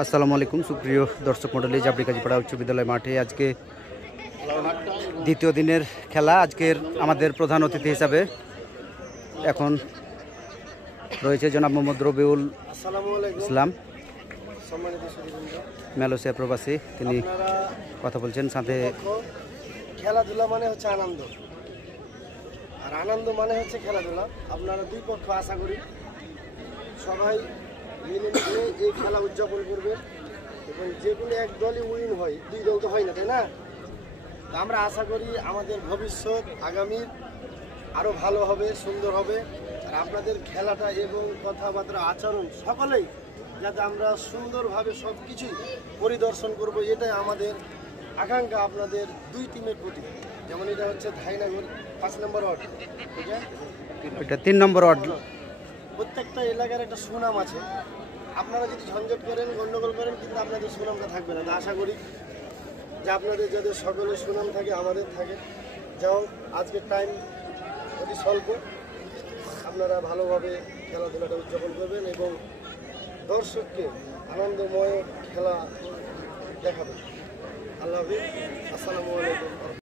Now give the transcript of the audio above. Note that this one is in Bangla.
আসসালামু আলাইকুম সুপ্রিয় দর্শক মণ্ডলী, জাবরি কাজীপাড়া উচ্চ বিদ্যালয় মাঠে আজকে দ্বিতীয় দিনের খেলা। আজকের আমাদের প্রধান অতিথি হিসাবে এখন রয়েছে জনাব মোহাম্মদ রবিউল ইসলাম, মালয়েশিয়া প্রবাসী। তিনি কথা বলছেন। সাথে খেলাধুলা মানে হচ্ছে আনন্দ, আর আনন্দ মানে হচ্ছে খেলাধুলা। আপনারা দুই পক্ষ আশা করি সবাই মিলে মিলে এই খেলা উদযাপন করবে এবং যে কোনো এক দলই উইন হয়, দুই দল তো হয় না, তাই না? আমরা আশা করি আমাদের ভবিষ্যৎ আগামীর আরও ভালো হবে, সুন্দর হবে। আর আপনাদের খেলাটা এবং কথাবার্তা আচরণ সকলেই যাতে আমরা সুন্দরভাবে সব কিছুই পরিদর্শন করব, এটাই আমাদের আকাঙ্ক্ষা আপনাদের দুই টিমের প্রতি। যেমন এটা হচ্ছে ধাইনগর 5 নম্বর ওয়ার্ড, ঠিক আছে, এটা 3 নম্বর ওয়ার্ড। প্রত্যেকটা এলাকার একটা সুনাম আছে। আপনারা যদি ঝঞ্ঝট করেন, গণ্ডগোল করেন, কিন্তু আপনাদের সুনামটা থাকবে না। আশা করি যে আপনাদের যাদের সকলের সুনাম থাকে, আমাদের থাকে। যেমন আজকের টাইম অতি স্বল্প, আপনারা ভালোভাবে খেলাধুলাটা উদযাপন করবেন এবং দর্শককে আনন্দময় খেলা দেখাবেন। আল্লাহ হাফেজ, আসসালামু আলাইকুম।